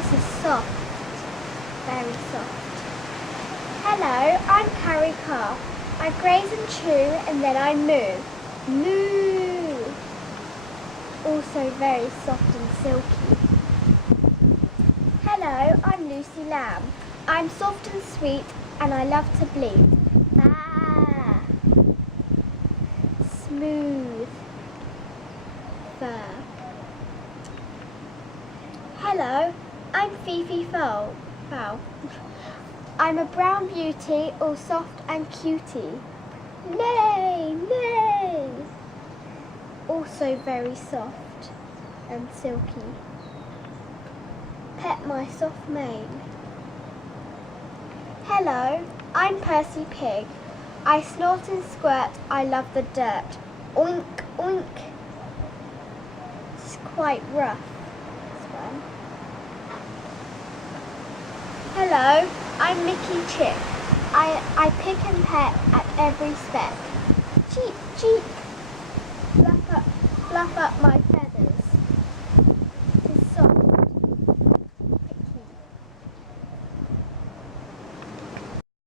This is soft, very soft. Hello, I'm Carrie Carr. I graze and chew and then I moo. Moo! Also very soft and silky. Hello, I'm Lucy Lamb. I'm soft and sweet and I love to bleed. Ah! Smooth fur. Hello, I'm Fifi Fowl. I'm a brown beauty, all soft and cutie. Nay, nay! Also very soft and silky. Pet my soft mane. Hello, I'm Percy Pig. I snort and squirt, I love the dirt. Oink, oink. It's quite rough, this one. Hello, I'm Mickey Chick. I pick and peck at every speck. Cheep, cheep.